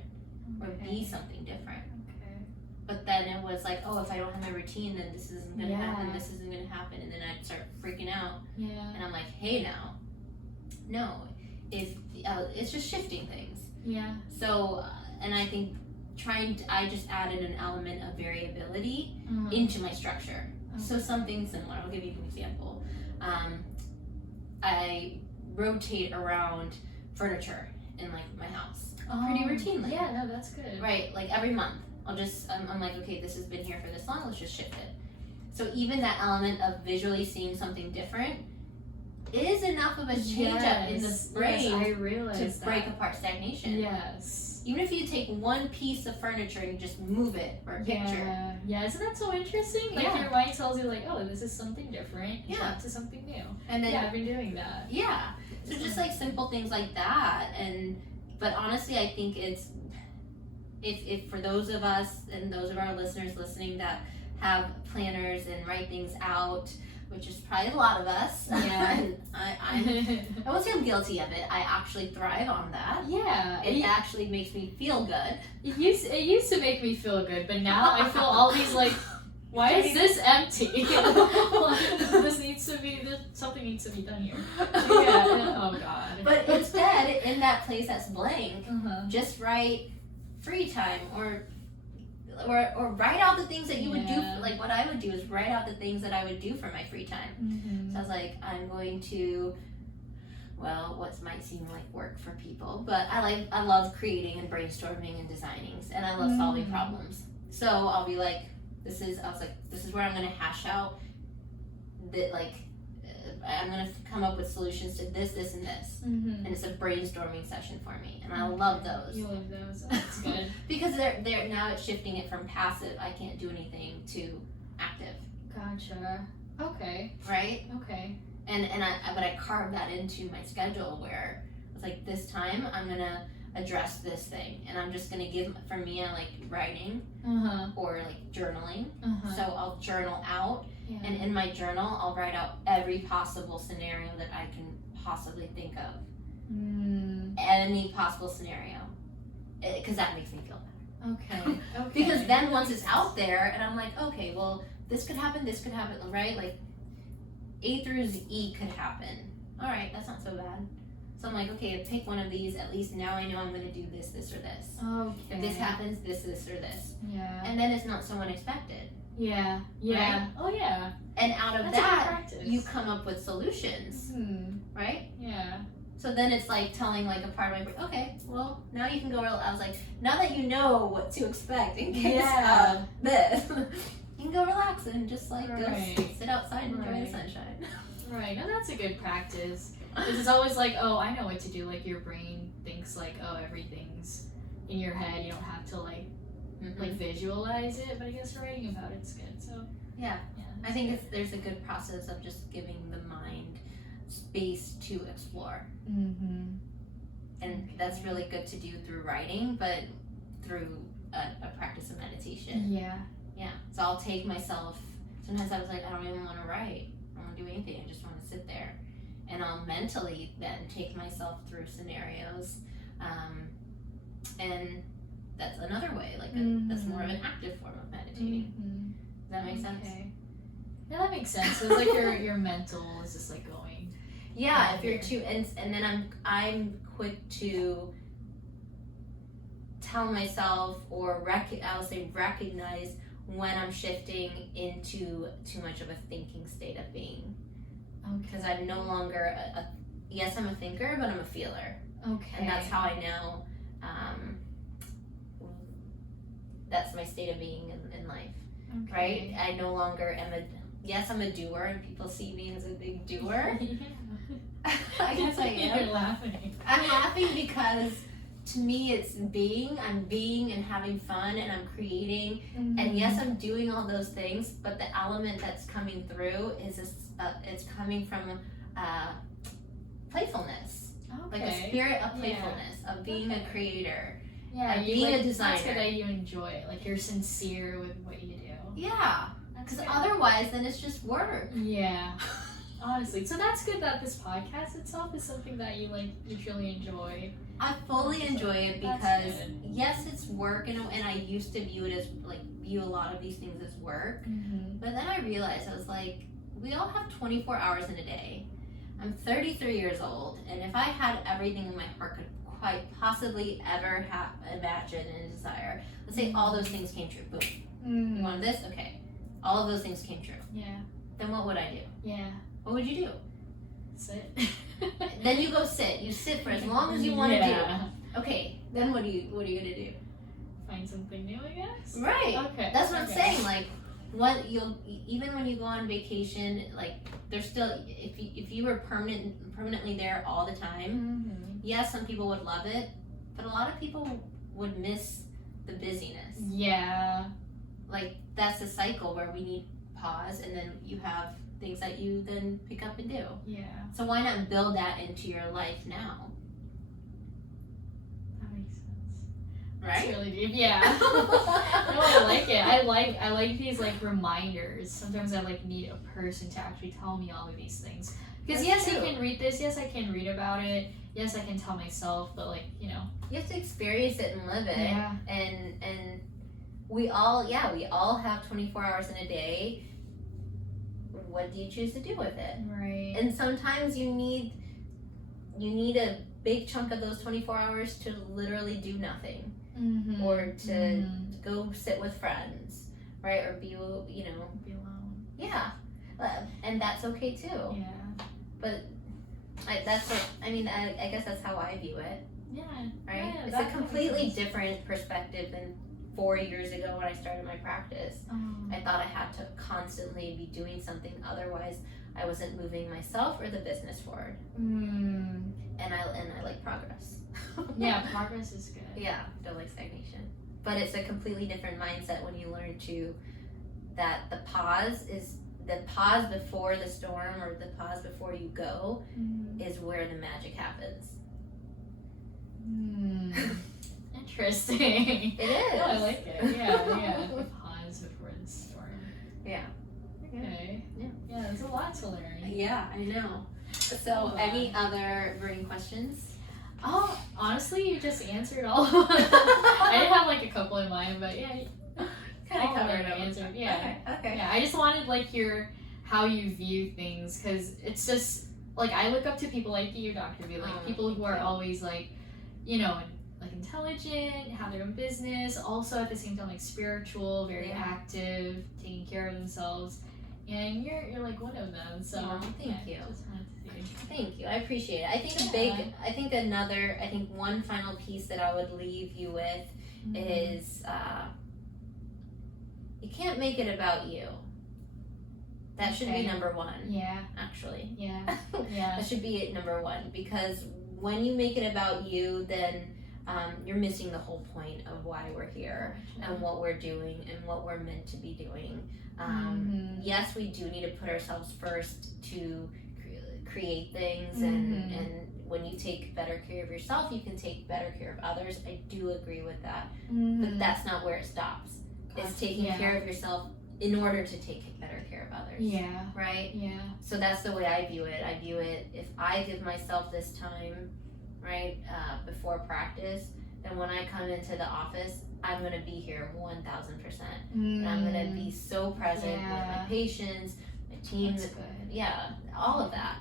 or be something different. Okay. But then it was like, oh, if I don't have my routine, then this isn't going to happen, this isn't going to happen. And then I'd start freaking out. Yeah. And I'm like, hey now, no, it's just shifting things. Yeah. So, and I think I just added an element of variability into my structure. Okay. So something similar, I'll give you an example. I rotate around furniture in like my house pretty routinely. Yeah, no, that's good. Right, like every month. I'm like, okay, this has been here for this long, let's just shift it. So even that element of visually seeing something different is enough of a change up in the brain to break apart stagnation. Yes. Even if you take one piece of furniture and you just move it or a picture. Yeah, isn't that so interesting? Like your mind tells you like, oh, this is something different. Back to something new. And then I've been doing that. Yeah. So just like simple things like that. But honestly, I think it's if for those of us and those of our listeners listening that have planners and write things out, which is probably a lot of us. Yeah. I won't say I'm guilty of it. I actually thrive on that. Yeah. It actually makes me feel good. It used to make me feel good, but now I feel all these like, why is this empty? Something needs to be done here. Yeah. Oh God. But instead, in that place that's blank, just write free time or write out the things that you would do. Like what I would do is write out the things that I would do for my free time. So I was like, I'm going to, well, what might seem like work for people, but I love creating and brainstorming and designing, and I love solving problems. So I'll be like, this is where I'm going to hash out that I'm going to come up with solutions to this, and this. And it's a brainstorming session for me. And I love those. You love those. That's good. Because they're now it's shifting it from passive, I can't do anything, to active. Gotcha. Okay. Right? Okay. But I carved that into my schedule where it's like this time I'm going to address this thing. And I'm just going to give, for me, I like writing or like journaling. So I'll journal out. Yeah. And in my journal, I'll write out every possible scenario that I can possibly think of. Any possible scenario. Because that makes me feel better. Okay. Because then once it's out there, and I'm like, okay, well, this could happen, right? Like, A through E could happen. All right, that's not so bad. So I'm like, okay, pick one of these. At least now I know I'm going to do this, or this. Okay. If this happens, this, or this. Yeah. And then it's not so unexpected. Yeah. Right? Oh, yeah. And out of that, you come up with solutions. Right? Yeah. So then it's like telling like a part of my brain, okay, well, now you can go, I was like, now that you know what to expect in case of this, you can go relax and just like go sit outside and enjoy the sunshine. Right. No, that's a good practice. Because it's always like, oh, I know what to do. Like your brain thinks like, oh, everything's in your head. You don't have to like visualize it. But I guess writing about it's good. So yeah, I think there's a good process of just giving the mind space to explore. And that's really good to do through writing, but through a practice of meditation. Yeah. So I'll take myself. Sometimes I was like, I don't even want to write. I don't want to do anything. I just want to sit there. And I'll mentally then take myself through scenarios. And that's another way. Like that's more of an active form of meditating. Does that make sense? Yeah, that makes sense. So it's like your mental is just like going. Yeah, if you're too, and then I'm quick to tell myself, or recognize when I'm shifting into too much of a thinking state of being. Because I'm no longer yes, I'm a thinker, but I'm a feeler. Okay. And that's how I know that's my state of being in life. Okay. Right? I no longer am I'm a doer, and people see me as a big doer. I guess I am. You're laughing. I'm laughing because to me it's I'm being and having fun, and I'm creating, and yes, I'm doing all those things, but the element that's coming through is it's coming from playfulness. Okay. Like a spirit of playfulness, of being a creator. Yeah, being a designer. That's good that you enjoy it. Like, you're sincere with what you do. Yeah, because otherwise then it's just work. Yeah. Honestly, so that's good that this podcast itself is something that you truly enjoy. I fully enjoy it because yes, it's work, and I used to view a lot of these things as work, but then I realized, I was like, we all have 24 hours in a day. I'm 33 years old, and if I had everything in my heart could quite possibly ever imagine and desire, let's say all those things came true, boom, you want this, okay, all of those things came true, then what would I do? What would you do? Sit. Then you go sit. You sit for as long as you want to do. Okay, then what are you gonna do? Find something new, I guess. Right. Okay. That's what I'm saying. Like, even when you go on vacation, like, there's still, if you were permanently there all the time, yes, some people would love it, but a lot of people would miss the busyness. Yeah. Like, that's a cycle where we need pause, and then you have things that you then pick up and do. Yeah. So why not build that into your life now? That makes sense. Right? That's really deep. Yeah. No, I like it. I like these reminders. Sometimes I need a person to actually tell me all of these things. Because yes, I can read this. Yes, I can read about it. Yes, I can tell myself. But you have to experience it and live it. Yeah. And we all have 24 hours in a day. What do you choose to do with it? Right. And sometimes you need a big chunk of those 24 hours to literally do nothing, or to go sit with friends, right? Or be alone. Yeah, and that's okay too. Yeah. But I guess that's how I view it. Yeah. Right. Yeah, it's a completely different perspective than 4 years ago when I started my practice. I thought I had to constantly be doing something, otherwise I wasn't moving myself or the business forward. And I like progress. Yeah, progress is good. Yeah, don't like stagnation. But it's a completely different mindset when you learn that the pause before the storm, or the pause before you go, is where the magic happens. Interesting. It is. Oh, I like it. Yeah. The pause before the storm. Yeah. Okay. Yeah, there's a lot to learn. Yeah, I know. So, any other burning questions? Oh, honestly, you just answered all of them. I did have a couple in mind, but yeah, kind of covered them. Answered. Yeah. Okay. Yeah, I just wanted how you view things, because it's just I look up to people like you, Dr.V, people who are always intelligent, have their own business, also at the same time spiritual, very active, taking care of themselves, and you're one of them. So thank you. Just wanted to see. Thank you. I appreciate it. I think one final piece that I would leave you with is you can't make it about you. That should be number one. Yeah. Actually. Yeah. Yeah. That should be number one, because when you make it about you, then you're missing the whole point of why we're here and what we're doing and what we're meant to be doing. Yes, we do need to put ourselves first to create things, and when you take better care of yourself, you can take better care of others. I do agree with that, but that's not where it stops. It's taking care of yourself in order to take better care of others. Yeah. Right? Yeah. So that's the way I view it. I view it, if I give myself this time, right, before practice, then when I come into the office, I'm going to be here 1,000%. And I'm going to be so present with my patients, my team, all of that.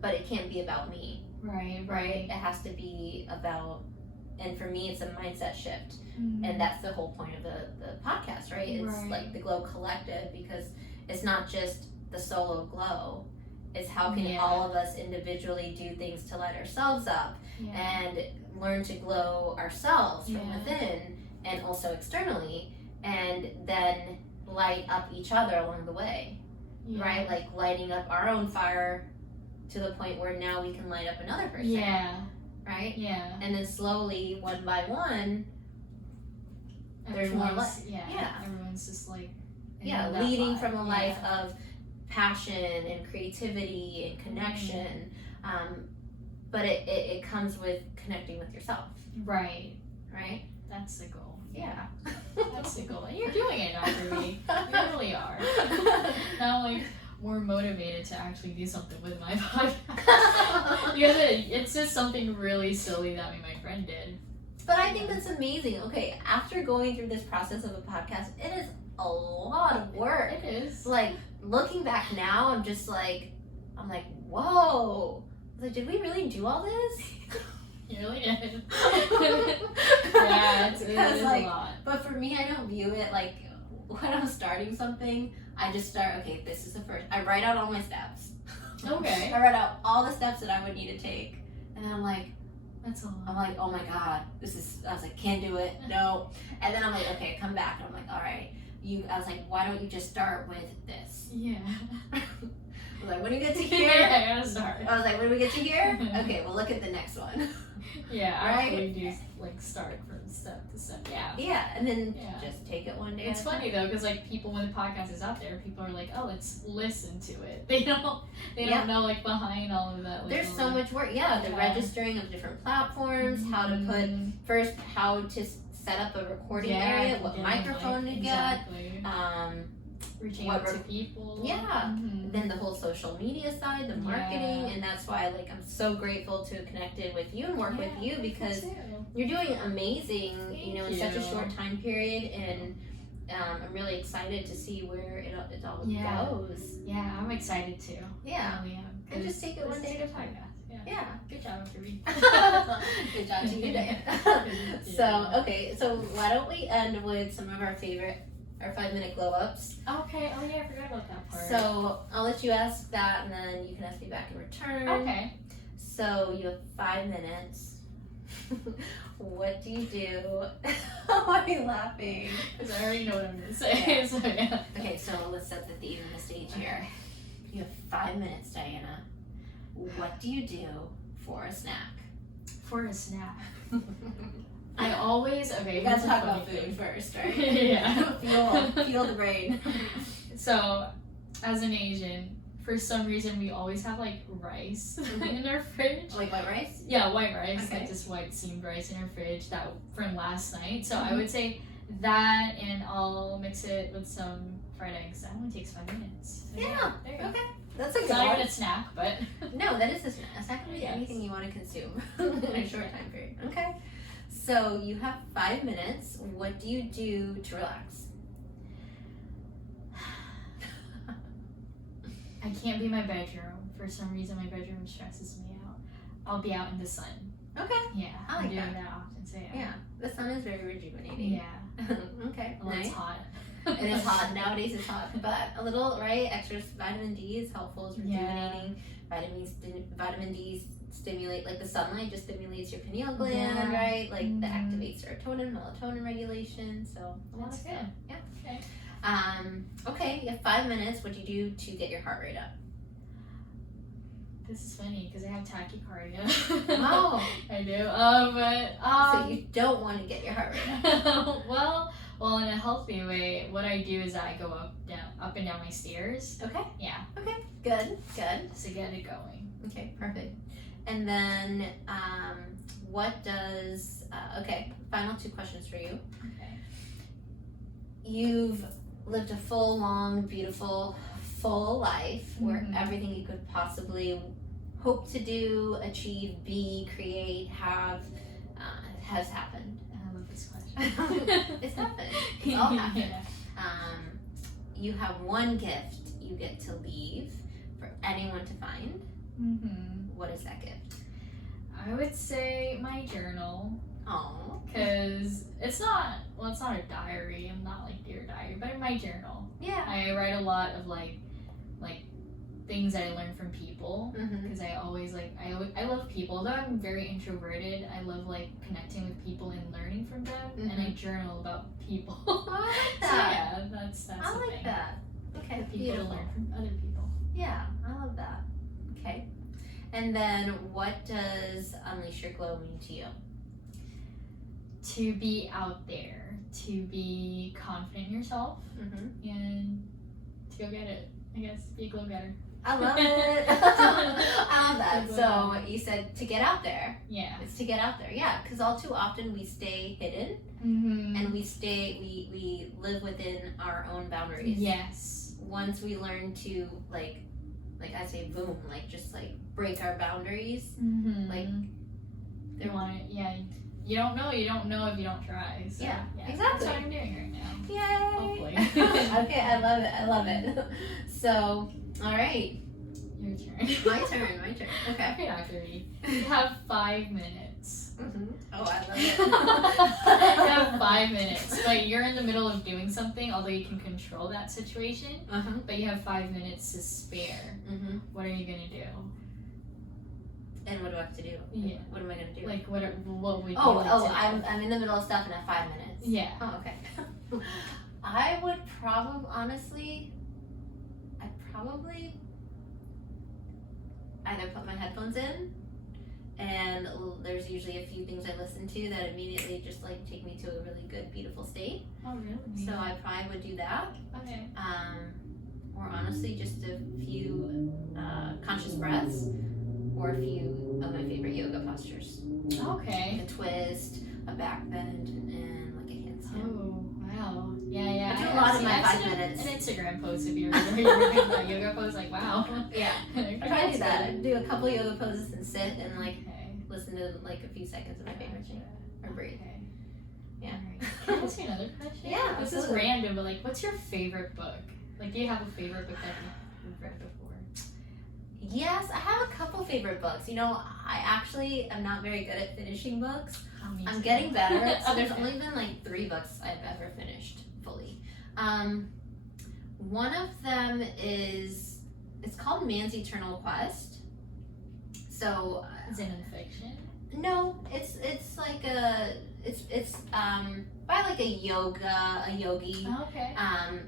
But it can't be about me. Right. It has to be about And for me, it's a mindset shift. And that's the whole point of the podcast, right? It's like the Glow Collective, because it's not just the solo glow. It's how can all of us individually do things to light ourselves up and learn to glow ourselves from within and also externally, and then light up each other along the way, right? Like lighting up our own fire to the point where now we can light up another person. Right? Yeah. And then slowly, one by one, there's more light. Everyone's just like leading from a life of passion and creativity and connection. But it comes with connecting with yourself. Right? That's the goal. Yeah. That's the goal. And you're doing it, Dr.V. You really are. Now I'm like more motivated to actually do something with my podcast. Because it's just something really silly that me and my friend did. But I think that's amazing. Okay, after going through this process of a podcast, it is a lot of work. It is. Like, looking back now, I'm like, whoa. Like, did we really do all this? You really did. Yeah, it is like, a lot. But for me, I don't view it like when I'm starting something, I just start, okay, this is the first. I write out all my steps. Okay. I write out all the steps that I would need to take. And then I'm like, that's a lot. I'm like, oh my God, I was like, can't do it. No. And then I'm like, okay, come back. And I'm like, all right. I was like, why don't you just start with this? Yeah. I was like, when do we get to here? I gotta start. I was like, when do we get to here? Okay, well, look at the next one. Yeah, I actually do like start from step to step. Yeah. Yeah, and then just take it one day. It's funny though, because like people, when the podcast is out there, people are like, oh, let's listen to it. They don't know like behind all of that. Like, there's so much work. Yeah, the registering of different platforms, how to put first, how to set up a recording area, what microphone to get, reaching out to people. Yeah. Then the whole social media side, the marketing, and that's why like I'm so grateful to have connected with you and work with you, because you're doing amazing, in such a short time period, and I'm really excited to see where it all goes. Yeah, I'm excited too. Yeah. Really am. And just take it one day at a time. Yeah. Good job, Dr.V. Good job to you, Diane. So why don't we end with some of our 5-minute glow ups. Okay. Oh yeah, I forgot about that part. So I'll let you ask that, and then you can ask me back in return. Okay. So you have 5 minutes. What do you do? Why are you laughing? Because I already know what I'm going to say. Okay. So, yeah. Okay, so let's set the theme and the stage here. You have 5 minutes, Diana. What do you do for a snack? For a snack? I always, we gotta talk about food first, right? Yeah. feel the brain. So, as an Asian, for some reason we always have like rice in our fridge. Like white rice? Yeah, white rice. Okay. Like just white steamed rice in our fridge that from last night. So I would say that, and I'll mix it with some fried eggs. That only takes 5 minutes. So yeah. There you go. Okay. That's a good It's not one. even a snack, but No, that is a snack. A snack can be anything you want to consume in a short time period. Okay. So you have 5 minutes. What do you do to relax? I can't be in my bedroom. For some reason, my bedroom stresses me out. I'll be out in the sun. Okay. Yeah, I like I'm doing that. that often. So Yeah, the sun is very rejuvenating. Yeah. Okay. Well, nice. it's hot. It is hot. Nowadays it's hot. But a little, right? Extra vitamin D is helpful. It's rejuvenating. Vitamin D stimulate, like the sunlight just stimulates your pineal gland, right? Like that activates serotonin, melatonin regulation. So a lot of stuff. Yeah. Okay. Okay, you have 5 minutes. What do you do to get your heart rate up? This is funny because I have tachycardia. Oh. I do. So you don't want to get your heart rate up. well, in a healthy way, what I do is I go up and down my stairs. Okay. Yeah. Okay. Good. Just to get it going. Okay. Perfect. And then, what does? Okay. Final 2 questions for you. Okay. You've lived a full, long, beautiful, full life where everything you could possibly hope to do, achieve, be, create, have, has happened. I love this question. It's happened. It's all happened. Yeah. You have one gift you get to leave for anyone to find. What is that gift? I would say my journal. Oh. Because it's not a diary. I'm not like Dear Diary, but in my journal. Yeah. I write a lot of like things that I learn from people. Mm-hmm. Because I always I love people. Although I'm very introverted, I love like connecting with people and learning from them. Mm-hmm. And I journal about people. Oh, I like that. So yeah, that's I the like thing. that. Okay, For people beautiful. to learn from other people. Yeah, I love that. Okay. And then what does Unleash Your Glow mean to you? To be out there, to be confident in yourself, Mm-hmm. and to go get it. I guess be a glow getter. I love it. I love that. So you said to get out there. Yeah. It's to get out there. Yeah, because all too often we stay hidden Mm-hmm. and we live within our own boundaries. Yes. Once we learn to like I say, boom, like just like break our boundaries. Mm-hmm. Like they want it. Yeah. You don't know if you don't try. So, Yeah, exactly. That's what I'm doing right now. Yay! Hopefully. Okay, I love it. So, all right, Your turn. my turn. Okay. Okay, Dr.V. You have 5 minutes. Mm-hmm. Oh, I love You it. have 5 minutes, but you're in the middle of doing something, although you can control that situation, Uh-huh. but you have 5 minutes to spare. Mm-hmm. What are you going to do? And what do I have to do? Yeah. What am I gonna do? Like, what would you Oh, like to do? I'm in the middle of stuff and I have 5 minutes. Yeah. Oh, okay. I would probably, honestly, either put my headphones in, and there's usually a few things I listen to that immediately just like take me to a really good, beautiful state. Oh, really? So I probably would do that. Okay. Or honestly, just a few conscious breaths, or a few of my favorite yoga postures. Okay. Like a twist, a back bend, and like a handstand. Oh, wow. Yeah. I do a lot in my I've 5 seen minutes. An Instagram post of you where you were doing that yoga pose, like, wow. Yeah. Okay, I try to that's do that. I good. do a couple yoga poses and sit and like Okay. listen to like a few seconds of my favorite thing. Or breathe. Okay. Yeah. Alright. Can I ask you another question? Yeah, This is absolutely. random, but like, what's your favorite book? Like, do you have a favorite book that you've read before? Yes, I have a couple favorite books. You know, I actually am not very good at finishing books. Oh, me I'm too. getting better. So there's Okay. only been like 3 books I've ever finished fully. One of them it's called Man's Eternal Quest. So Is it in fiction? no, it's like it's by like a yogi. Oh, okay.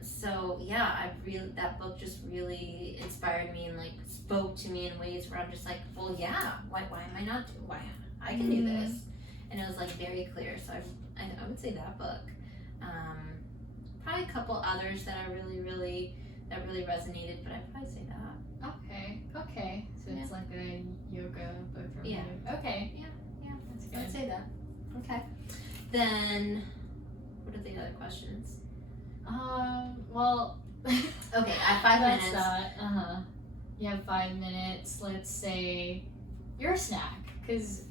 So yeah, that book just really inspired me and like spoke to me in ways where I'm just like, well, yeah, why am I not? Why I can do this? And it was like very clear. So I would say that book. Probably a couple others that I really resonated, but I'd probably say that. Okay. So it's like a yoga book from Yeah. you. Okay. Yeah, That's I'd good. say that. Okay. Then, what are the other questions? Well. Okay, I have 5 That's minutes. that. You have 5 minutes. Let's say your snack, because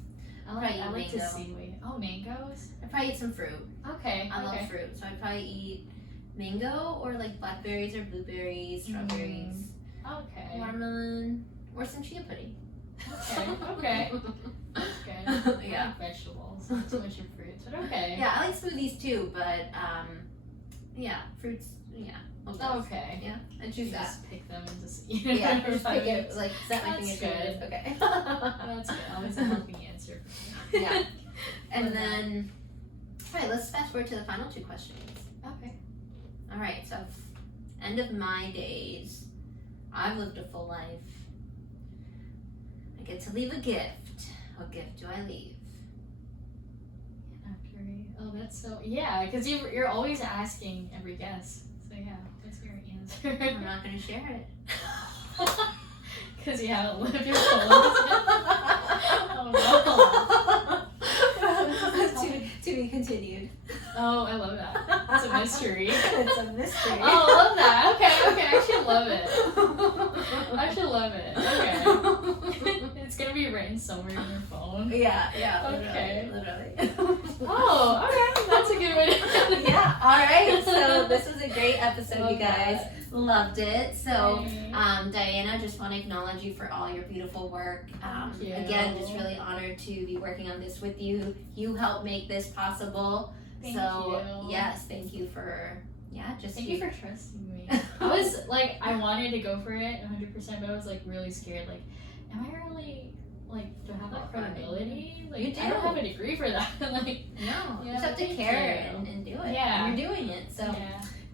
I like Probably to mango. see. Oh, mangoes. I'd probably eat some fruit. Okay. I love fruit, so I'd probably eat mango or like blackberries or blueberries, strawberries, Okay. watermelon, or some chia pudding. Okay. That's good. I Yeah. like vegetables, not so much of fruits, but okay. Yeah, I like smoothies too, but yeah, fruits. Yeah. I'll go. Okay. Yeah, I choose You that. just pick them and just eat Yeah, for just 5 pick it, minutes. like set my That's finger to it. good. Okay. That's good. Always a healthy answer. Yeah. And then, all right, let's fast forward to the final 2 questions. Okay. All right, so end of my days, I've lived a full life. I get to leave a gift. What gift do I leave? Dr.V. Oh, that's so because you're always asking every guest. So yeah, what's your answer? I'm not going to share it. Because you haven't lived your full life. Oh to be continued. no. Oh, I love that. It's a mystery. It's a mystery. Oh, I love that. Okay. I should love it. Okay. It's gonna be written somewhere in your phone. Yeah, Okay. literally. Oh, okay. That's a good way to Yeah, alright. So this was a great episode, you guys. Loved it. So, Diana, just want to acknowledge you for all your beautiful work. Again, just really honored to be working on this with you. You helped make this possible. Thank you. Yes, thank you for, Thank you for trusting me. I was like, I wanted to go for it 100%, but I was like really scared. Like, am I really, like, do I have that credibility? Like, You do. I don't have a degree for that. Like, no, you just have to care and do it. Yeah. And you're doing it. So,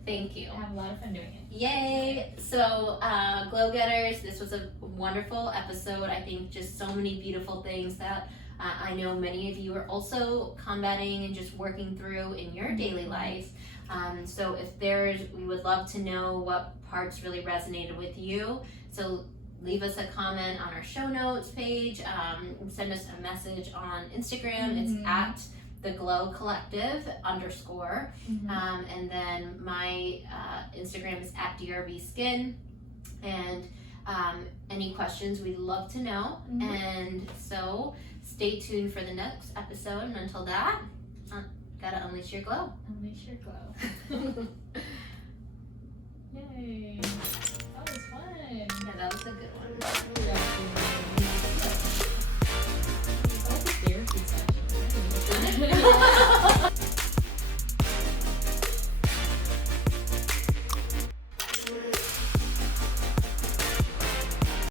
thank you. I have a lot of fun doing it. Yay! So, Glow Getters, this was a wonderful episode. I think just so many beautiful things that I know many of you are also combating and just working through in your daily life. So we would love to know what parts really resonated with you. So leave us a comment on our show notes page. Send us a message on Instagram. It's at the Glow Collective _. And then my Instagram is at DRV Skin. And any questions, we'd love to know. And so stay tuned for the next episode. And until that, gotta unleash your glow. Unleash your glow. Yay. That was fun. Yeah, that was a good one.